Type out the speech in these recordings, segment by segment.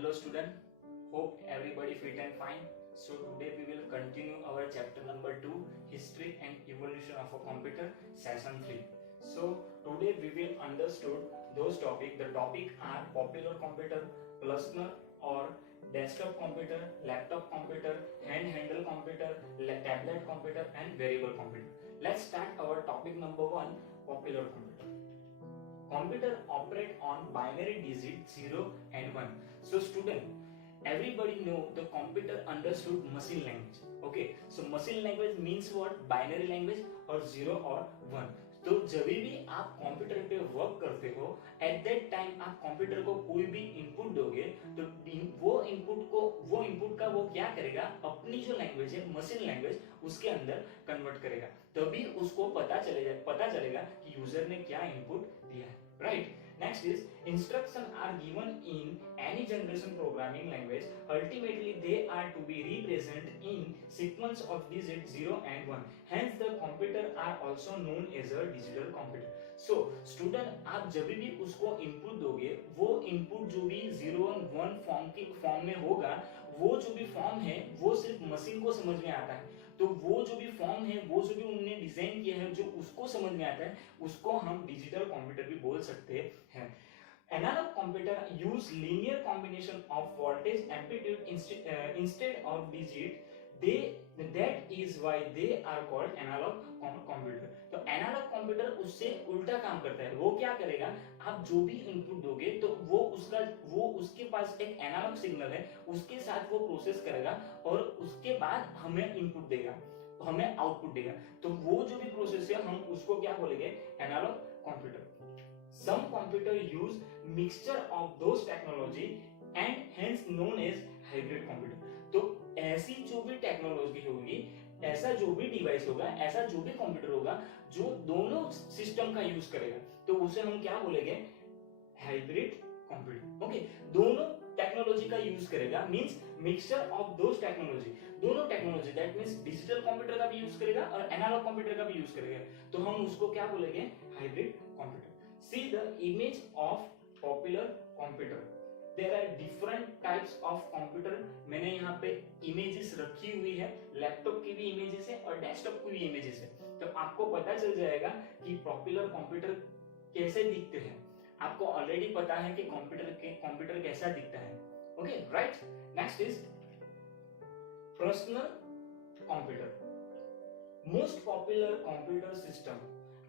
Hello student, hope everybody fit and fine. So today we will continue our chapter number 2, History and Evolution of a Computer, session 3. So today we will understood those topic. The topic are popular computer, personal or desktop computer, laptop computer, handheld computer, tablet computer and variable computer. Let's start our topic number 1, popular computer. Computer operate on binary digit 0 and 1. So student, everybody know the computer understood machine language. Okay, so machine language means what? Binary language or 0 or 1. तो जब भी आप computer पे work करते हो at that time आप computer को कोई भी इनपुट दोगे तो वो इनपुट का वो क्या करेगा, अपनी जो लैंग्वेज है मशीन लैंग्वेज उसके अंदर कन्वर्ट करेगा, तभी उसको पता चलेगा कि यूजर ने क्या इनपुट दिया है, right. Next is instruction are given in any generation programming language. Ultimately, they are to be represented in sequence of digits 0 and 1. Hence, the computer are also known as a digital computer. So, student आप जब भी उसको input दोगे, वो input जो भी 0 और 1 form में होगा, वो जो भी फॉर्म है, वो सिर्फ मशीन को समझ में आता है. तो वो जो भी फॉर्म है, वो जो भी उन्होंने डिजाइन किया है, जो उसको समझ में आता है, उसको हम डिजिटल कंप्यूटर भी बोल सकते हैं. Analog computer use linear combination of voltage amplitude instead of digit. That is why they are called analog computer. तो एनालॉग कंप्यूटर उससे उल्टा काम करता है. वो क्या करेगा, आप जो भी इनपुट दोगे तो वो उसके पास एक एनालॉग सिग्नल है, उसके साथ वो प्रोसेस करेगा और उसके बाद हमें इनपुट देगा, हमें आउटपुट देगा. तो वो जो भी प्रोसेस है हम उसको क्या बोलेंगे, analog computer. Some computer use mixture of those technology and hence known as hybrid computer. तो ऐसी जो भी टेक्नोलॉजी होगी, ऐसा जो भी डिवाइस होगा, ऐसा जो भी कंप्यूटर होगा जो दोनों सिस्टम का यूज करेगा, तो उसे हम क्या बोलेंगे, हाइब्रिड कंप्यूटर. ओके, दोनों टेक्नोलॉजी का यूज करेगा means mixture of those technology. दोनों technology that means digital computer का भी यूज करेगा और एनालॉग कंप्यूटर का भी यूज करेगा, तो हम उसको क्या बोलेंगे, hybrid computer. See the image of popular computer. There are different types of computer. मैंने यहाँ पे images रखी हुई है, लैपटॉप की भी images है और डेस्कटॉप की भी images है, तो आपको पता चल जाएगा कि पॉपुलर कंप्यूटर कैसे दिखते हैं. आपको ऑलरेडी पता है कि कंप्यूटर कैसा दिखता है. Okay, right. Next is personal computer. Most popular computer system.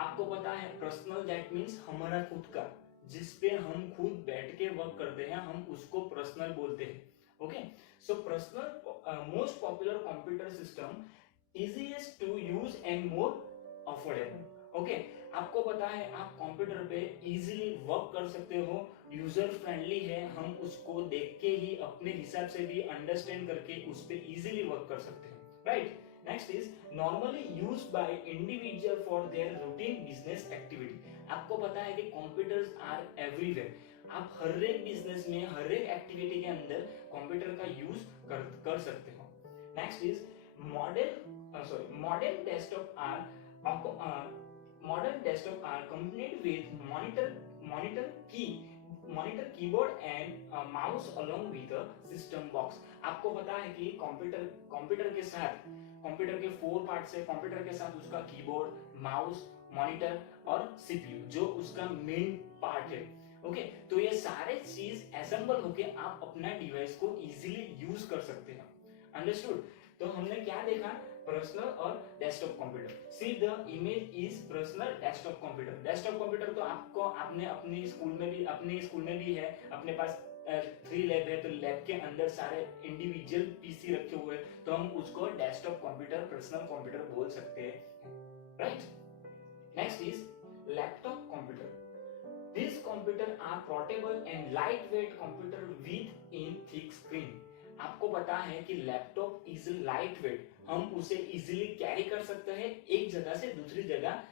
आपको पता है पर्सनल दैट मींस हमारा खुद का, जिस पे हम खुद बैठ के वर्क करते हैं, हम उसको पर्सनल बोलते हैं. Okay, so personal most popular computer system, easiest to use and more affordable. Okay, आपको पता है आप कंप्यूटर पे इजीली वर्क कर सकते हो, यूजर फ्रेंडली है, हम उसको देख के ही अपने हिसाब से भी अंडरस्टैंड करके उस पे इजीली वर्क कर सकते हैं, right. Next is normally used by individual for their routine business activity. आपको पता है कि computers are everywhere. आप हर एक बिजनेस में, हर एक एक्टिविटी के अंदर कंप्यूटर का यूज कर सकते हो. Next is modern desktop are accompanied with monitor keyboard and mouse along with a system box. आपको पता है कि कंप्यूटर के साथ, कंप्यूटर के 4 पार्ट्स है, कंप्यूटर के साथ उसका कीबोर्ड, माउस, मॉनिटर और सीपीयू जो उसका मेन पार्ट है. ओके, तो ये सारे चीज असेंबल होके आप अपना डिवाइस को इजीली यूज कर सकते हैं. अंडरस्टूड. तो हमने क्या देखा, पर्सनल और desktop computer. See the image is personal desktop computer. Desktop computer तो आपने अपने स्कूल में भी है, अपने पास 3 लैब है, तो लैब के अंदर सारे इंडिविजुअल पीसी रखे हुए हैं, तो हम उसको डेस्कटॉप कंप्यूटर, पर्सनल कंप्यूटर बोल सकते हैं, right. Next is laptop computer. This computer are portable and light weight computer with in thick screen. आपको पता है कि लैपटॉप इज लाइट वेट, हम उसे इजीली कैरी कर सकते हैं, एक जगह से दूसरी जगह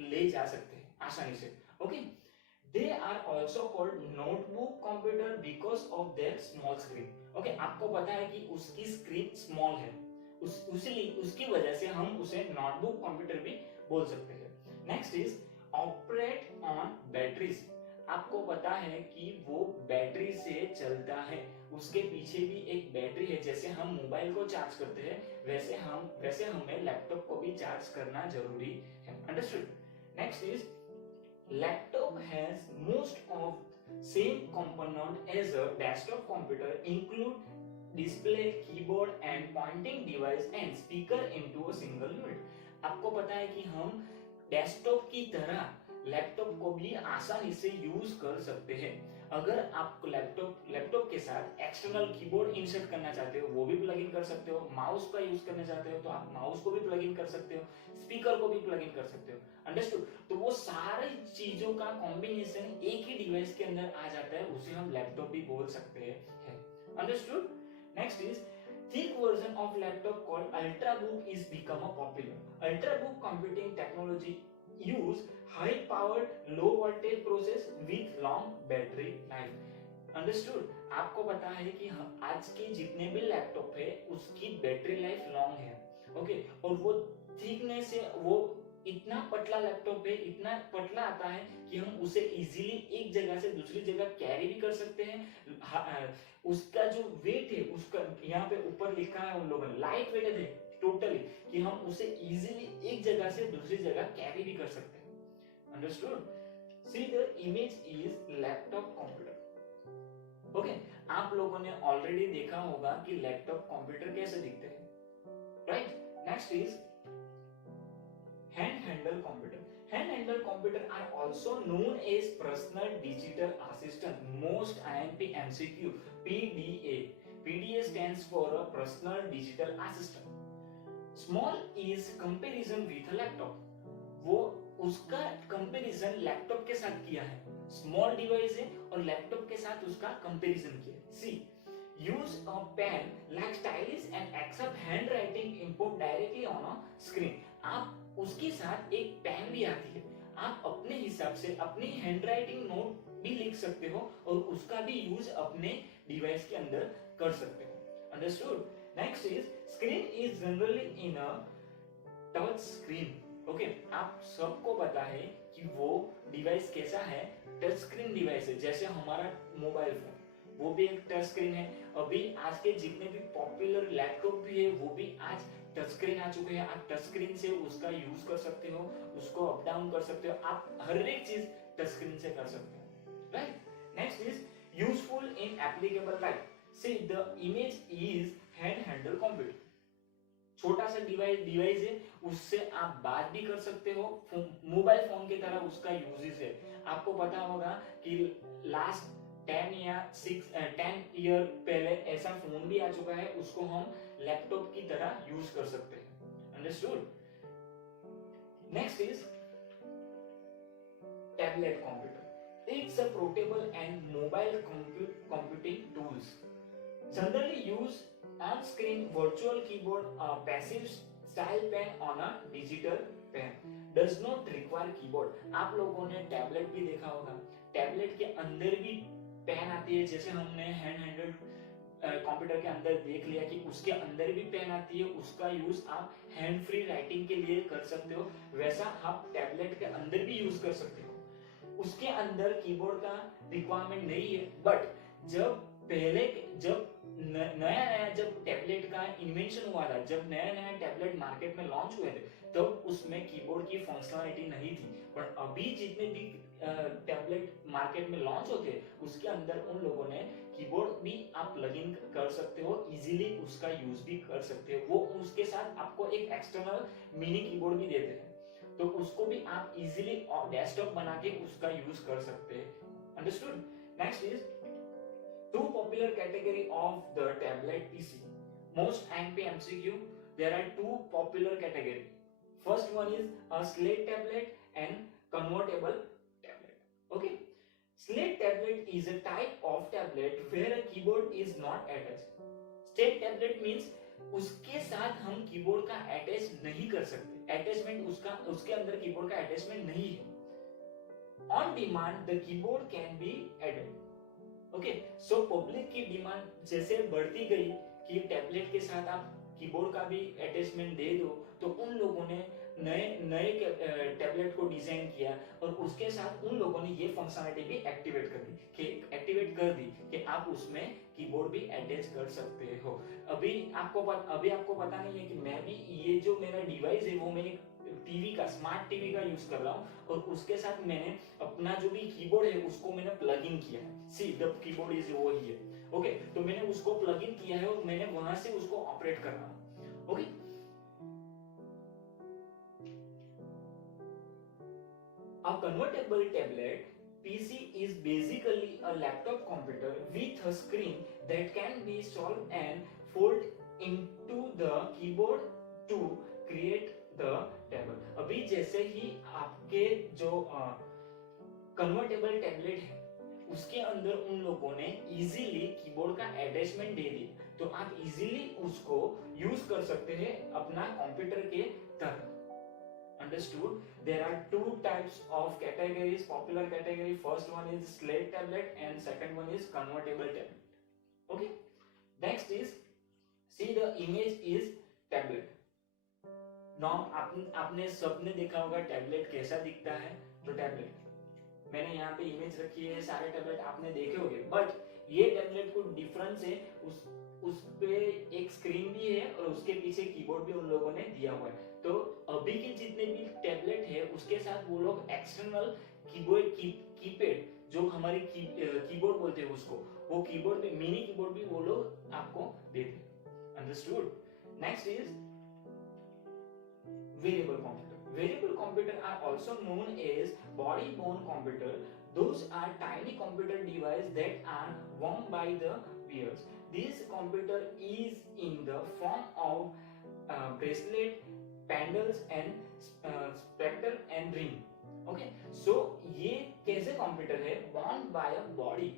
ले जा सकते हैं आसानी से. Okay, They are also called notebook computer because of their small screen. Okay, आपको पता है कि उसकी स्क्रीन स्मॉल है, उसकी वजह से हम उसे नोटबुक कंप्यूटर भी बोल सकते हैं. Next is operate on batteries. आपको पता है कि वो बैटरी से चलता है, उसके पीछे भी एक बैटरी है। जैसे हम मोबाइल को चार्ज करते हैं वैसे हमें लैपटॉप को भी चार्ज करना जरूरी है। Understood? Next is laptop has most of same component as a desktop computer include display, keyboard and pointing device and speaker into a single unit. आपको पता है कि हम डेस्कटॉप की तरह लैपटॉप को भी आसानी से यूज कर सकते हैं। अगर आप लैपटॉप के साथ एक्सटर्नल कीबोर्ड इंसर्ट करना चाहते हो वो भी प्लग इन कर सकते हो, माउस का यूज करना चाहते हो तो आप माउस को भी प्लग इन कर सकते हो, स्पीकर को भी प्लग इन कर सकते हो। अंडरस्टूड? तो वो सारी चीजों का कॉम्बिनेशन एक ही डिवाइस के अंदर आ जाता है, उसे हम लैपटॉप भी बोल सकते हैं। Understood? Next is thick version of laptop called ultrabook is become a popular. Ultrabook computing technology use high powered low voltage process with long battery life. Understood? आपको पता है कि आज के जितने भी लैपटॉप है उसकी बैटरी लाइफ लॉन्ग है। ओके, और वो थिकनेस है, वो इतना पतला लैपटॉप है, इतना पतला आता है कि हम उसे इजीली एक जगह से दूसरी जगह कैरी भी कर सकते हैं। उसका जो वेट है, उसका यहाँ पे ऊपर लिखा है उन लोगों ने लाइट वेटेड है टोटली, कि हम उसे इजीली एक जगह से दूसरी जगह कैरी भी कर सकते हैं। Understood? See the image is laptop computer. Okay, आप लोगों ने ऑलरेडी देखा होगा कि लैपटॉप कंप्यूटर कैसे दिखते हैं, right? Next is hand-handled computer. Hand-handled computer are also known as personal digital assistant. Most IMP MCQ PDA. PDA stands for a personal digital assistant. Small is comparison with a laptop. वो उसका comparison laptop के साथ किया है। Small device है और laptop के साथ उसका कंपैरिजन किया है। सी use a pen like stylus and accept handwriting input directly on a screen. आप उसके साथ एक पेन भी आती है, आप अपने हिसाब से अपनी हैंडराइटिंग नोट भी लिख सकते हो और उसका भी यूज अपने डिवाइस के अंदर कर सकते हो। Understood? Next is screen is generally in a touch screen. Okay, आप सबको पता है कि वो डिवाइस कैसा है, टच स्क्रीन डिवाइस है। जैसे हमारा मोबाइल फोन, वो भी एक टच स्क्रीन है। अभी आज के जितने भी पॉपुलर लैपटॉप भी है वो भी आज टच स्क्रीन आ चुके हैं। आप टच स्क्रीन से उसका यूज कर सकते हो, उसको अप डाउन कर सकते हो, आप हर एक चीज टच स्क्रीन से कर सकते हो, right? Next is useful in applicable life. See the image is hand handle computer. छोटा सा डिवाइस है, उससे आप बात भी कर सकते हो, मोबाइल फोन की तरह उसका यूजेस है। आपको पता होगा कि लास्ट 10 ईयर पहले ऐसा फोन भी आ चुका है, उसको हम लैपटॉप की तरह यूज कर सकते हैं। Understood? Next is tablet computer. It's a portable and mobile computing tools generally use on screen virtual keyboard, a passive style pen on a digital pen does not require keyboard। आप लोगों ने tablet भी देखा होगा, tablet के अंदर भी pen आती है। जैसे हमने हैंड हैंडल्ड कंप्यूटर के अंदर देख लिया कि उसके अंदर भी पेन आती है, उसका यूज आप हैंड फ्री राइटिंग के लिए कर सकते हो, वैसा आप टैबलेट के अंदर भी यूज कर सकते हो। उसके अंदर कीबोर्ड का रिक्वायरमेंट नहीं है, बट जब नया जब टैबलेट का इन्वेंशन हुआ था, जब नया टैबलेट मार्केट में लॉन्च हुए थे, तब उसमें कीबोर्ड की फंक्शनलिटी नहीं थी। पर अभी जितने भी टैबलेट मार्केट में लॉन्च होते हैं उसके अंदर उन लोगों ने कीबोर्ड भी आप प्लग इन कर सकते हो, इजीली उसका यूज भी कर सकते हो। वो उसके साथ आपको एक एक्सटर्नल मिनी कीबोर्ड भी देते हैं, तो उसको भी आप इजीली डेस्कटॉप बना के उसका यूज कर सकते हैं। Understood? Next is two popular category of the tablet PC. Most IMP MCQ, there are two popular category. First one is a slate tablet and convertible tablet. Okay, slate tablet is a type of tablet where a keyboard is not attached. Slate tablet means उसके साथ हम keyboard का attach नहीं कर सकते, attachment उसके अंदर keyboard का अटैचमेंट नहीं है। On demand the keyboard can be added. Okay, so public की डिमांड जैसे बढ़ती गई कि टैबलेट के साथ आप कीबोर्ड का भी अटैचमेंट दे दो, तो उन लोगों ने नए नए टैबलेट को डिजाइन किया और उसके साथ उन लोगों ने ये फंक्शनलिटी भी एक्टिवेट कर दी कि आप उसमें कीबोर्ड भी अटैच कर सकते हो। अभी आपको पता नहीं है कि मैं भी ये जो मेरा डिवाइस है वो मैं टीवी का स्मार्ट टीवी का यूज कर रहा हूँ और उसके साथ मैंने अपना जो भी कीबोर्ड है उसको मैंने प्लग इन किया है। सी द कीबोर्ड इज वो ही है। ओके, तो मैंने उसको प्लग इन किया है और मैंने वहां से उसको ऑपरेट कर रहा हूँ। Okay, a convertible tablet PC is basically a laptop computer with a screen that can be solved and fold into the keyboard to create the table। अभी जैसे ही आपके जो कन्वर्टेबल टैबलेट है उसके अंदर उन लोगों ने इजीली कीबोर्ड का अटैचमेंट दे दिया, तो आप इजीली उसको यूज कर सकते हैं अपना कंप्यूटर के तरह। Understood? There are two types of categories, popular category. First one is slate tablet and second one is convertible tablet. Okay, next is, see the image is tablet. Now आपने सबने देखा होगा टैबलेट कैसा दिखता है। तो टैबलेट मैंने यहाँ पे इमेज रखी है, सारे टैबलेट आपने देखे होंगे, बट ये टैबलेट को डिफरेंस है, उस पे एक स्क्रीन भी है और उसके पीछे कीबोर्ड भी उन लोगों ने दिया हुआ है। तो अभी के जितने भी टैबलेट है उसके साथ वो लोग एक्सटर्नल कीबोर्ड कीपैड जो हमारी कीबोर्ड बोलते हैं उसको, वो कीबोर्ड भी मिनी कीबोर्ड भी वो लोग आपको देते। Understood? Next is variable computer. Variable computer are also known as body worn computer. Those are tiny computer devices that are worn by the wearers. This computer is in the form of bracelet, pendles and spectre and ring. Okay, so ये कैसे computer है? Worn by a body.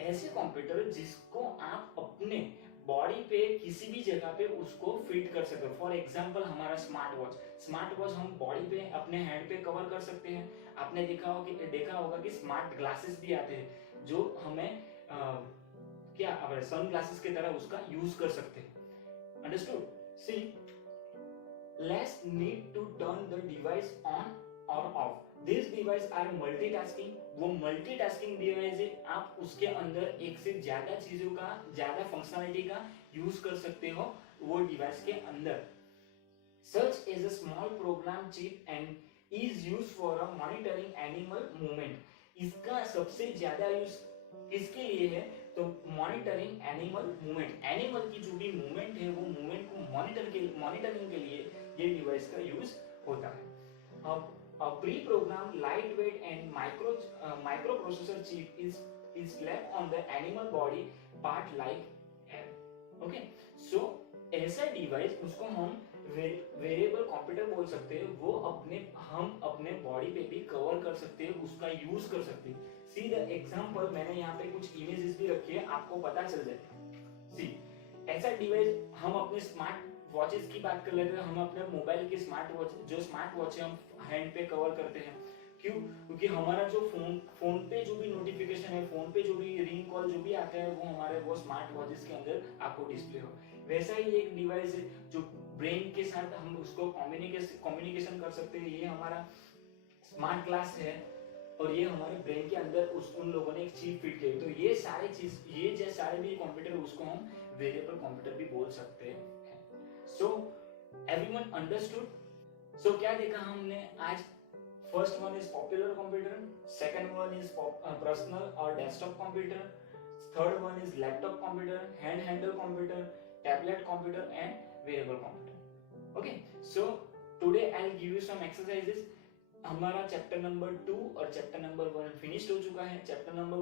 ऐसे computer जिसको आप अपने body पे किसी भी जगह पे उसको फिट कर सकते हो। फॉर एग्जांपल हमारा स्मार्ट वॉच हम बॉडी पे अपने हैंड पे कवर कर सकते हैं। आपने देखा होगा कि स्मार्ट ग्लासेस भी आते हैं जो हमें क्या सन ग्लासेस की तरह उसका यूज कर सकते हैं। Understood? See, let's need to turn the device on और off. This device are multitasking. वो मल्टीटास्किंग डिवाइस है, आप उसके अंदर एक से ज्यादा चीजों का, ज्यादा फंक्शनलिटी का यूज कर सकते हो वो डिवाइस के अंदर। Such is a small program chip and is used for a monitoring animal movement। इसका सबसे ज्यादा यूज किसके लिए है? तो मॉनिटरिंग एनिमल मूवमेंट। एनिमल की जो भी मूवमेंट है वो मूवमेंट को मॉनिटरिंग के लिए ये डिवाइस का यूज होता है। अब a pre-programmed lightweight and microprocessor chip is left on the animal body part like hair। Okay, so ऐसा डिवाइस उसको हम वेरिएबल कंप्यूटर बोल सकते हैं। वो हम अपने बॉडी पे भी कवर कर सकते हैं, उसका यूज कर सकते हैं। सी द एग्जांपल, मैंने यहाँ पे कुछ इमेजेस भी रखी है, आपको पता चल जाए। सी, ऐसा डिवाइस हम अपने स्मार्ट वॉचेस की बात कर लेते हैं। हम अपने मोबाइल के स्मार्ट वॉच है हम हैंड पे कवर करते हैं। क्यों? क्योंकि हमारा जो फोन पे जो भी नोटिफिकेशन है, फोन पे जो भी रिंग कॉल जो भी आता है वो हमारे वो स्मार्ट वॉचेस के अंदर आपको डिस्प्ले हो। वैसा ही एक डिवाइस है जो ब्रेन के साथ हम उसको कम्युनिकेशन कर सकते हैं। ये हमारा स्मार्ट ग्लास है और ये हमारे ब्रेन के अंदर उन लोगों ने एक चिप फिट की। तो ये सारे भी कंप्यूटर उसको हम वेरिएबल कंप्यूटर भी बोल सकते हैं। So everyone understood? So क्या देखा हमने आज? First one is popular computer, second one is personal और desktop computer, third one is laptop computer, handle computer, tablet computer and variable computer. Okay, so today I will give you some exercises. हमारा chapter number 2 और chapter number 1 finished हो चुका है। Chapter number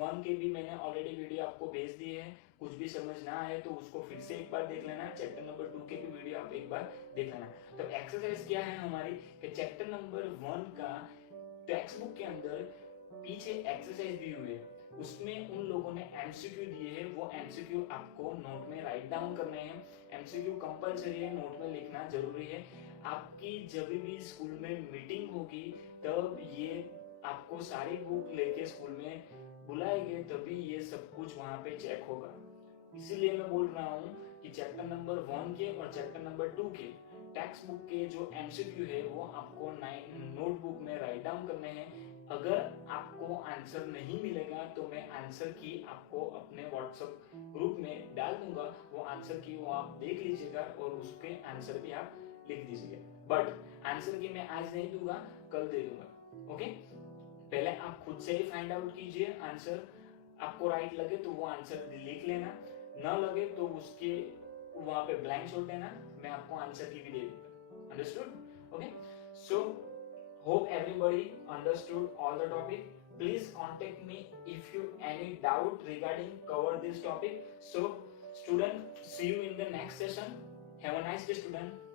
1 के भी मैंने already video आपको भेज दी है। कुछ भी समझ ना आए तो उसको फिर से एक बार देख लेना। चैप्टर नंबर 2 के भी वीडियो आप एक बार देख लेना। तो एक्सरसाइज क्या है हमारी कि चैप्टर नंबर 1 का टेक्स्ट बुक के अंदर पीछे एक्सरसाइज दी हुई है, उसमें उन लोगों ने एमसीक्यू दिए हैं। वो एमसीक्यू आपको नोट में राइट डाउन करने हैं। एमसीक्यू कंपलसरी है, नोट में लिखना जरूरी है। आपकी जब भी स्कूल में मीटिंग होगी तब ये आपको सारी बुक लेके स्कूल में बुलाएंगे, तभी ये सब कुछ वहां पे चेक होगा। इसीलिए मैं बोल रहा हूँ कि चैप्टर नंबर 1 के और चैप्टर नंबर 2 के टेक्स्ट बुक के जो एमसीक्यू है वो आपको नोटबुक में राइट डाउन करने हैं। अगर आपको आंसर नहीं मिलेगा तो मैं आंसर की आपको अपने व्हाट्सएप ग्रुप में डाल दूंगा, वो आंसर की वो आप देख लीजिएगा और उसके आंसर भी आप लिख दीजिएगा। बट आंसर की मैं आज नहीं दूंगा, कल दे दूंगा। ओके, पहले आप खुद से ही फाइंड आउट कीजिए आंसर, आपको राइट लगे तो वो आंसर लिख लेना, ना लगे तो उसके वहां पे ब्लैंक छोड़ देना, मैं आपको आंसर की भी दे दूंगा। Understood? Okay, so hope everybody understood all the topic. Please contact me if you any doubt regarding cover this topic. So student, see you in the next session. Have a nice day, student.